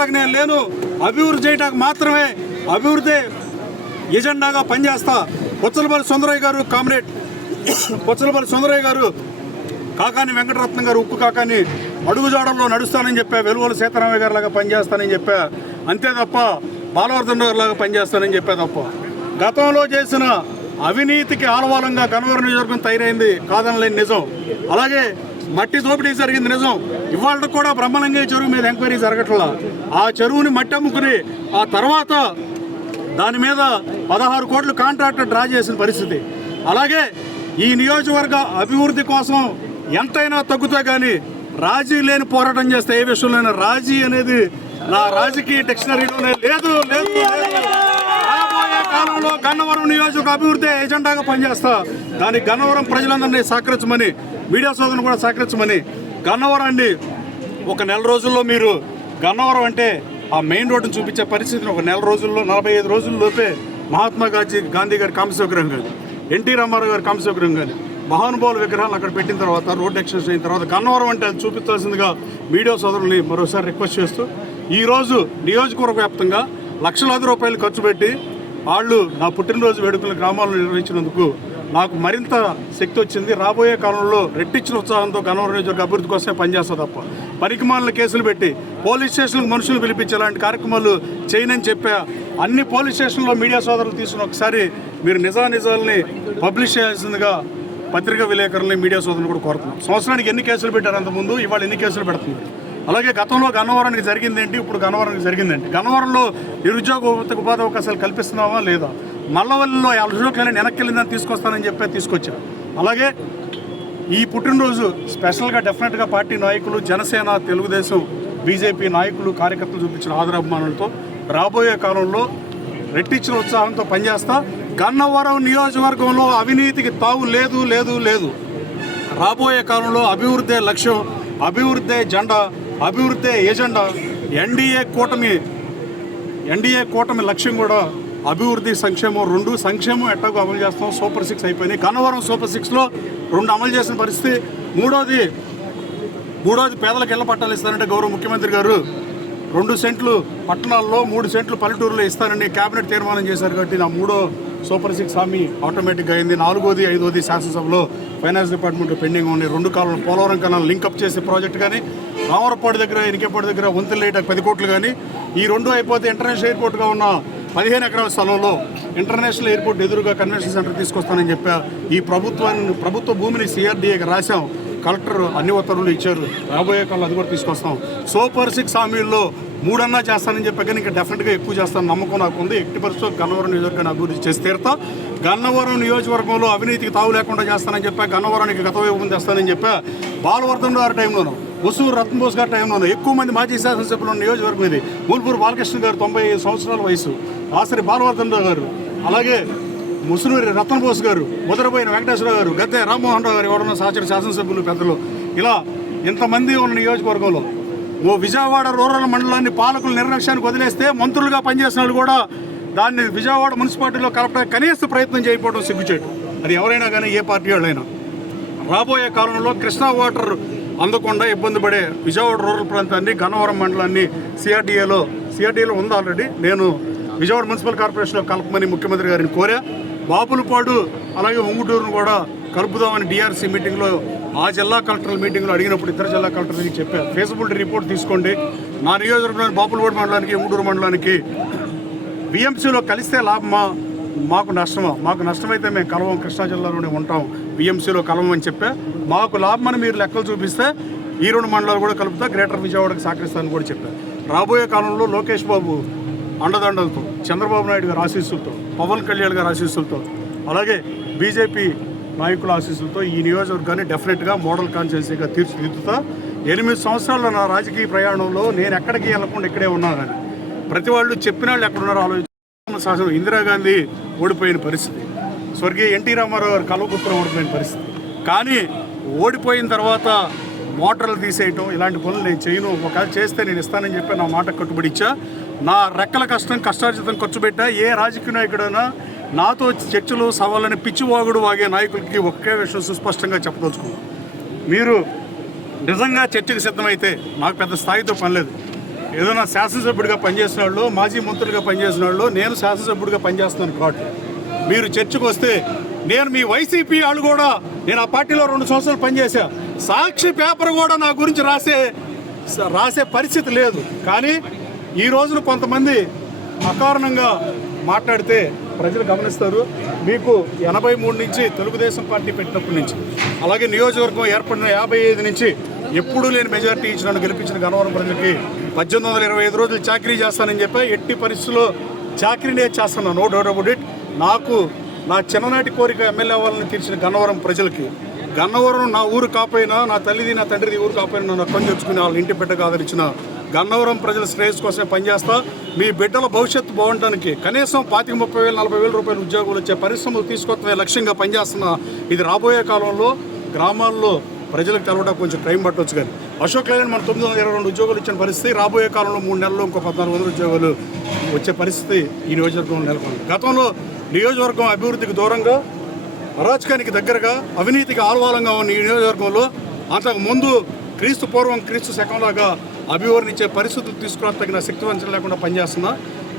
చేయటానికి నేను లేను అభివృద్ధి చేయటానికి మాత్రమే అభివృద్ధి ఎజెండాగా పనిచేస్తా పొచ్చలపల్లి సుందరయ్య గారు కామ్రేడ్ పొచ్చలపల్లి సుందరయ్య గారు కాకాని వెంకటరత్నం గారు ఉక్కు కాకాని అడుగుజాడల్లో నడుస్తానని చెప్పా వెలువల సీతారామయ్య గారు లాగా పనిచేస్తానని చెప్పా అంతే తప్ప బాలవర్ధన్ గారు లాగా పనిచేస్తానని చెప్పా తప్ప గతంలో చేసిన అవినీతికి ఆలవాలంగా కనవరం నియోజకవర్గం తయారైంది కాదనలేని నిజం అలాగే మట్టి దోపిడీ జరిగింది నిజం ఇవాళ కూడా బ్రహ్మలింగయ్య చెరువు మీద ఎంక్వైరీ జరగట్ల ఆ చెరువుని మట్టి అమ్ముకుని ఆ తర్వాత దాని మీద పదహారు కోట్లు కాంట్రాక్ట్ డ్రా చేసిన పరిస్థితి అలాగే ఈ నియోజకవర్గ అభివృద్ధి కోసం ఎంతైనా తగ్గుతా కానీ రాజీ లేని పోరాటం చేస్తే ఏ విషయంలోనైనా రాజీ అనేది నా రాజకీయ డిక్షనరీలోనే లేదు లేదు కాలంలో గన్నవరం నియోజక అభివృద్ధి ఏజెండాగా పనిచేస్తా దానికి గన్నవరం ప్రజలందరినీ సహకరించమని మీడియా సోదరుని కూడా సహకరించమని గన్నవరాన్ని ఒక నెల రోజుల్లో మీరు గన్నవరం అంటే ఆ మెయిన్ రోడ్డును చూపించే పరిస్థితిని ఒక నెల రోజుల్లో నలభై ఐదు రోజుల్లోపే మహాత్మా గాంధీ గాంధీ గారి కామసౌకర్యం కానీ ఎన్టీ రామారావు గారి కామసౌకర్యం కానీ మహానుభావుల విగ్రహాలు అక్కడ పెట్టిన తర్వాత రోడ్ ఎక్స్టెన్స్ అయిన తర్వాత గన్నవరం అంటే అది చూపించాల్సిందిగా మీడియా సోదరుల్ని మరోసారి రిక్వెస్ట్ చేస్తూ ఈరోజు నియోజకవర్గ వ్యాప్తంగా లక్షలాది రూపాయలు ఖర్చు పెట్టి వాళ్ళు నా పుట్టినరోజు వేడుకలు గ్రామాలను నిర్వహించినందుకు నాకు మరింత శక్తి వచ్చింది రాబోయే కాలంలో రెట్టించిన ఉత్సాహంతో గన్నవరం నియోజకవర్గ అభివృద్ధి కోసమే పనిచేస్తా తప్ప పరికమాలను కేసులు పెట్టి పోలీస్ స్టేషన్లకు మనుషులు పిలిపించే కార్యక్రమాలు చేయనని చెప్పా అన్ని పోలీస్ స్టేషన్లో మీడియా సోదరులు తీసుకుని ఒకసారి మీరు నిజానిజాలని పబ్లిష్ చేయాల్సిందిగా పత్రికా విలేకరులని మీడియా సోదరులు కూడా కోరుతున్నాం సంవత్సరానికి ఎన్ని కేసులు పెట్టారు అంతకుముందు ఇవాళ ఎన్ని కేసులు పెడుతున్నారు అలాగే గతంలో గన్నవరానికి జరిగిందేంటి ఇప్పుడు గన్నవరానికి జరిగిందేంటి గన్నవరంలో నిరుద్యోగ ఉపాధి అవకాశాలు కల్పిస్తున్నావా లేదా మల్లవల్లిలో అలజోట్లని వెనక్కిళ్ళిందని తీసుకొస్తానని చెప్పి తీసుకొచ్చారు అలాగే ఈ పుట్టినరోజు స్పెషల్గా డెఫినెట్గా పార్టీ నాయకులు జనసేన తెలుగుదేశం బీజేపీ నాయకులు కార్యకర్తలు చూపించిన ఆదరాభిమానులతో రాబోయే కాలంలో రెట్టించిన ఉత్సాహంతో పనిచేస్తా గన్నవరం నియోజకవర్గంలో అవినీతికి తావు లేదు లేదు లేదు రాబోయే కాలంలో అభివృద్ధి లక్ష్యం అభివృద్ధి జెండా అభివృద్ధి ఏజెండా ఎన్డీఏ కూటమి ఎన్డీఏ కూటమి లక్ష్యం కూడా అభివృద్ధి సంక్షేమం రెండు సంక్షేమం ఎట్టకు అమలు చేస్తాం సూపర్ సిక్స్ అయిపోయినాయి కన్నవరం సూపర్ సిక్స్లో రెండు అమలు చేసిన పరిస్థితి మూడోది మూడోది పేదలకు ఇళ్ల పట్టాలు ఇస్తారంటే గౌరవ ముఖ్యమంత్రి గారు రెండు సెంట్లు పట్టణాల్లో మూడు సెంట్లు పల్లెటూరులో ఇస్తానని కేబినెట్ తీర్మానం చేశారు కాబట్టి నా మూడో సూపర్ సిక్స్ హామీ ఆటోమేటిక్గా అయింది నాలుగోది ఐదోది శాసనసభలో ఫైనాన్స్ డిపార్ట్మెంట్ పెండింగ్ ఉంది రెండు కాలంలో పోలవరం కెనాల్ లింకప్ చేసే ప్రాజెక్ట్ కానీ రామరపాడు దగ్గర ఇనికేపాటి దగ్గర లేట పది కోట్లు కానీ ఈ రెండు అయిపోతే ఇంటర్నేషనల్ ఎయిర్పోర్ట్గా ఉన్న పదిహేను ఎకరాల స్థలంలో ఇంటర్నేషనల్ ఎయిర్పోర్ట్ ఎదురుగా కన్వెన్షన్ సెంటర్ తీసుకొస్తానని చెప్పారు ఈ ప్రభుత్వాన్ని ప్రభుత్వ భూమిని సిఆర్డీఏకి రాశాం కలెక్టర్ అన్ని ఉత్తర్వులు ఇచ్చారు రాబోయే కాలంలో అది కూడా తీసుకొస్తాం సూపర్ సిక్స్ హామీల్లో మూడన్నా చేస్తానని చెప్పి కానీ ఇంకా డెఫినెట్గా ఎక్కువ చేస్తాను నమ్మకం నాకు ఉంది ఎట్టి పరిస్థితుల్లో గన్నవరం నియోజకవర్గాన్ని అభివృద్ధి చేసి తీరుతా గన్నవరం నియోజకవర్గంలో అవినీతికి తావు లేకుండా చేస్తానని చెప్పా గన్నవరానికి గత వైపు తెస్తానని చెప్పా బాలవర్ధన్ గారి టైంలోనూ రత్న రత్నబోస్ గారి టైంలోనూ ఎక్కువ మంది మాజీ శాసనసభ్యులు ఉన్న నియోజకవర్గం ఇది మూల్పూర్ బాలకృష్ణ గారు తొంభై సంవత్సరాల వయసు ఆసరి బాలవర్ధన్ రావు గారు అలాగే ముసునూరి బోస్ గారు ముదరపోయిన వెంకటేశ్వర గారు గద్దె రామ్మోహన్ రావు గారు ఎవరున్న సహచర శాసనసభ్యులు పెద్దలు ఇలా ఇంతమంది ఉన్న నియోజకవర్గంలో ఓ విజయవాడ రూరల్ మండలాన్ని పాలకులు నిర్లక్ష్యానికి వదిలేస్తే మంత్రులుగా పనిచేసిన వాళ్ళు కూడా దాన్ని విజయవాడ మున్సిపాలిటీలో కలపడం కనీస ప్రయత్నం చేయకపోవడం సిగ్గుచేటు అది ఎవరైనా కానీ ఏ పార్టీ వాళ్ళైనా రాబోయే కాలంలో కృష్ణా వాటర్ అందకుండా ఇబ్బంది పడే విజయవాడ రూరల్ ప్రాంతాన్ని గన్నవరం మండలాన్ని సిఆర్డీఏలో సిఆర్డీఏలో ఉంది ఆల్రెడీ నేను విజయవాడ మున్సిపల్ కార్పొరేషన్లో కలపమని ముఖ్యమంత్రి గారిని కోరా బాపులపాడు అలాగే ఉంగుటూరును కూడా కలుపుదామని డిఆర్సీ మీటింగ్లో ఆ జిల్లా కలెక్టర్ మీటింగ్లో అడిగినప్పుడు ఇతర జిల్లా కలెక్టర్ మీకు చెప్పారు ఫేసిబిలిటీ రిపోర్ట్ తీసుకోండి నా నియోజకవర్గంలోని బాపులగూడ మండలానికి ఉంగూరు మండలానికి బిఎంసీలో కలిస్తే లాభమా మాకు నష్టమా మాకు నష్టమైతే మేము కలవం కృష్ణా జిల్లాలోనే ఉంటాం బిఎంసీలో కలవం అని చెప్పే మాకు లాభమని మీరు లెక్కలు చూపిస్తే ఈ రెండు మండలాలు కూడా కలుపుతా గ్రేటర్ విజయవాడకు సహకరిస్తానని కూడా చెప్పారు రాబోయే కాలంలో లోకేష్ బాబు అండదండలతో చంద్రబాబు నాయుడు గారు ఆశీస్సులతో పవన్ కళ్యాణ్ గారు ఆశీస్సులతో అలాగే బీజేపీ నాయకుల ఆశీస్సులతో ఈ నియోజకవర్గాన్ని డెఫినెట్గా మోడల్ కాన్షియస్గా తీర్చిదిద్దుతా ఎనిమిది సంవత్సరాల నా రాజకీయ ప్రయాణంలో నేను ఎక్కడికి వెళ్ళకుండా ఇక్కడే ఉన్నానని ప్రతి వాళ్ళు చెప్పిన వాళ్ళు ఎక్కడున్నారో ఆలోచించారు శాసనం ఇందిరాగాంధీ ఓడిపోయిన పరిస్థితి స్వర్గీయ ఎన్టీ రామారావు గారు కలవకుత్రం ఓడిపోయిన పరిస్థితి కానీ ఓడిపోయిన తర్వాత మోటార్లు తీసేయటం ఇలాంటి పనులు నేను చేయను ఒకవేళ చేస్తే నేను ఇస్తానని చెప్పి నా మాట కట్టుబడి ఇచ్చా నా రెక్కల కష్టం కష్టార్జితం ఖర్చు పెట్టా ఏ రాజకీయ నాయకుడైనా నాతో చర్చలు సవాళ్ళని పిచ్చివాగుడు వాగే నాయకులకి ఒకే విషయం సుస్పష్టంగా చెప్పదలుచుకున్నాను మీరు నిజంగా చర్చకు సిద్ధమైతే నాకు పెద్ద స్థాయితో పనిలేదు ఏదైనా శాసనసభ్యుడిగా పనిచేసిన వాళ్ళు మాజీ మంత్రులుగా పనిచేసిన వాళ్ళు నేను శాసనసభ్యుడిగా పనిచేస్తున్నాను కాబట్టి మీరు చర్చకు వస్తే నేను మీ వైసీపీ వాళ్ళు కూడా నేను ఆ పార్టీలో రెండు సంవత్సరాలు పనిచేశా సాక్షి పేపర్ కూడా నా గురించి రాసే రాసే పరిస్థితి లేదు కానీ ఈ రోజున కొంతమంది అకారణంగా మాట్లాడితే ప్రజలు గమనిస్తారు మీకు ఎనభై మూడు నుంచి తెలుగుదేశం పార్టీ పెట్టినప్పటి నుంచి అలాగే నియోజకవర్గం ఏర్పడిన యాభై ఐదు నుంచి ఎప్పుడూ లేని మెజార్టీ ఇచ్చిన గెలిపించిన గన్నవరం ప్రజలకి పద్దెనిమిది వందల ఇరవై ఐదు రోజులు చాకరీ చేస్తానని చెప్పి ఎట్టి పరిస్థితుల్లో చాకరీనే చేస్తున్నాను నో డౌట్ అబౌట్ ఇట్ నాకు నా చిన్ననాటి కోరిక ఎమ్మెల్యే వాళ్ళని తీర్చిన గన్నవరం ప్రజలకి గన్నవరం నా ఊరు కాపోయినా నా తల్లిది నా తండ్రిది ఊరు కాపోయినా నా కొంచెచ్చుకుని వాళ్ళని ఇంటి బిడ్డ కాదనిచ్చిన గన్నవరం ప్రజల శ్రేయస్ కోసమే పనిచేస్తా మీ బిడ్డల భవిష్యత్తు బాగుండడానికి కనీసం పాతిక ముప్పై వేలు నలభై వేల రూపాయల ఉద్యోగాలు వచ్చే పరిశ్రమలు తీసుకొస్తామే లక్ష్యంగా పనిచేస్తున్న ఇది రాబోయే కాలంలో గ్రామాల్లో ప్రజలకు తెలవడం కొంచెం టైం పట్టవచ్చు కానీ అశోక్ లైన్ మన తొమ్మిది వందల ఇరవై రెండు ఉద్యోగాలు ఇచ్చిన పరిస్థితి రాబోయే కాలంలో మూడు నెలల్లో ఇంకో పద్నాలుగు వందల ఉద్యోగాలు వచ్చే పరిస్థితి ఈ నియోజకవర్గంలో నెలకొంది గతంలో నియోజకవర్గం అభివృద్ధికి దూరంగా అరాచకానికి దగ్గరగా అవినీతికి ఆల్వాలంగా ఉన్న ఈ నియోజకవర్గంలో అంతకు ముందు క్రీస్తు పూర్వం క్రీస్తు శకంలాగా అభివర్ణించే పరిస్థితులు తీసుకురా తగిన శక్తివంచన లేకుండా పనిచేస్తున్నా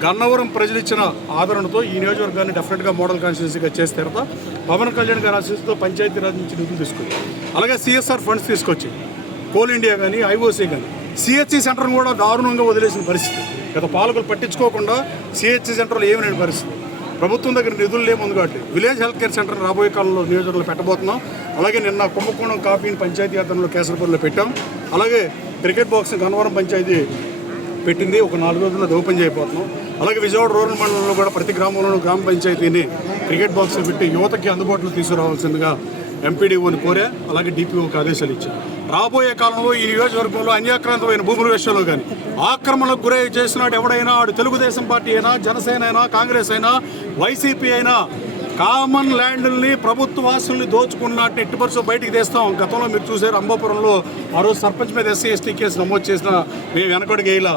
గన్నవరం ప్రజలు ఇచ్చిన ఆదరణతో ఈ నియోజకవర్గాన్ని డెఫినెట్గా మోడల్ కాన్స్టిట్యున్సీగా చేసి తర్వాత పవన్ కళ్యాణ్ గారి పంచాయతీ పంచాయతీరాజ్ నుంచి నిధులు తీసుకొచ్చి అలాగే సిఎస్ఆర్ ఫండ్స్ తీసుకొచ్చి కోల్ ఇండియా కానీ ఐఓసీ కానీ సిహెచ్సి సెంటర్ను కూడా దారుణంగా వదిలేసిన పరిస్థితి గత పాలకులు పట్టించుకోకుండా సిహెచ్సి సెంటర్లో ఏమి లేని పరిస్థితి ప్రభుత్వం దగ్గర నిధులు లేముంది కాబట్టి విలేజ్ హెల్త్ కేర్ సెంటర్ రాబోయే కాలంలో నియోజకవర్గంలో పెట్టబోతున్నాం అలాగే నిన్న కుంభకోణం కాఫీని పంచాయతీ యాత్రలో కేసరపూర్లో పెట్టాం అలాగే క్రికెట్ బాక్స్ గన్నవరం పంచాయతీ పెట్టింది ఒక నాలుగు రోజుల్లో అది ఓపెన్ చేయబోతున్నాం అలాగే విజయవాడ రూరల్ మండలంలో కూడా ప్రతి గ్రామంలోనూ గ్రామ పంచాయతీని క్రికెట్ బాక్స్ పెట్టి యువతకి అందుబాటులో తీసుకురావాల్సిందిగా ఎంపీడీఓని కోరే అలాగే డిపిఓకి ఆదేశాలు ఇచ్చారు రాబోయే కాలంలో ఈ నియోజకవర్గంలో అన్యాక్రాంతమైన భూముల విషయంలో కానీ ఆక్రమణకు గురై చేసినాడు ఎవడైనా ఆడు తెలుగుదేశం పార్టీ అయినా జనసేన అయినా కాంగ్రెస్ అయినా వైసీపీ అయినా కామన్ ల్యాండ్ని వాసుల్ని దోచుకున్నట్టు ఎట్టి పరిస్థితులు బయటకు తీస్తాం గతంలో మీరు చూసారు అంబాపురంలో ఆ రోజు సర్పంచ్ మీద ఎస్సీ ఎస్టీ కేసు నమోదు చేసిన మేము వెనకడికి గేయలా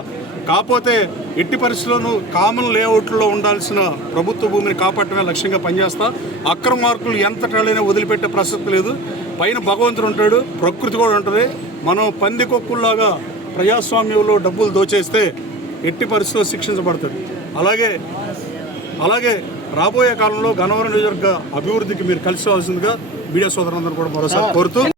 కాకపోతే ఎట్టి పరిస్థితుల్లోనూ కామన్ లేఅవుట్లో ఉండాల్సిన ప్రభుత్వ భూమిని కాపాడటమే లక్ష్యంగా పనిచేస్తా అక్రమ మార్కులు ఎంత టైనా వదిలిపెట్టే ప్రసక్తి లేదు పైన భగవంతుడు ఉంటాడు ప్రకృతి కూడా ఉంటుంది మనం పందికొక్కుల్లాగా ప్రజాస్వామ్యంలో డబ్బులు దోచేస్తే ఎట్టి పరిస్థితుల్లో శిక్షించబడుతుంది అలాగే అలాగే రాబోయే కాలంలో గనవర నియోజకవర్గ అభివృద్ధికి మీరు కలిసి వాల్సిందిగా మీడియా సోదరులందరూ కూడా మరోసారి కోరుతూ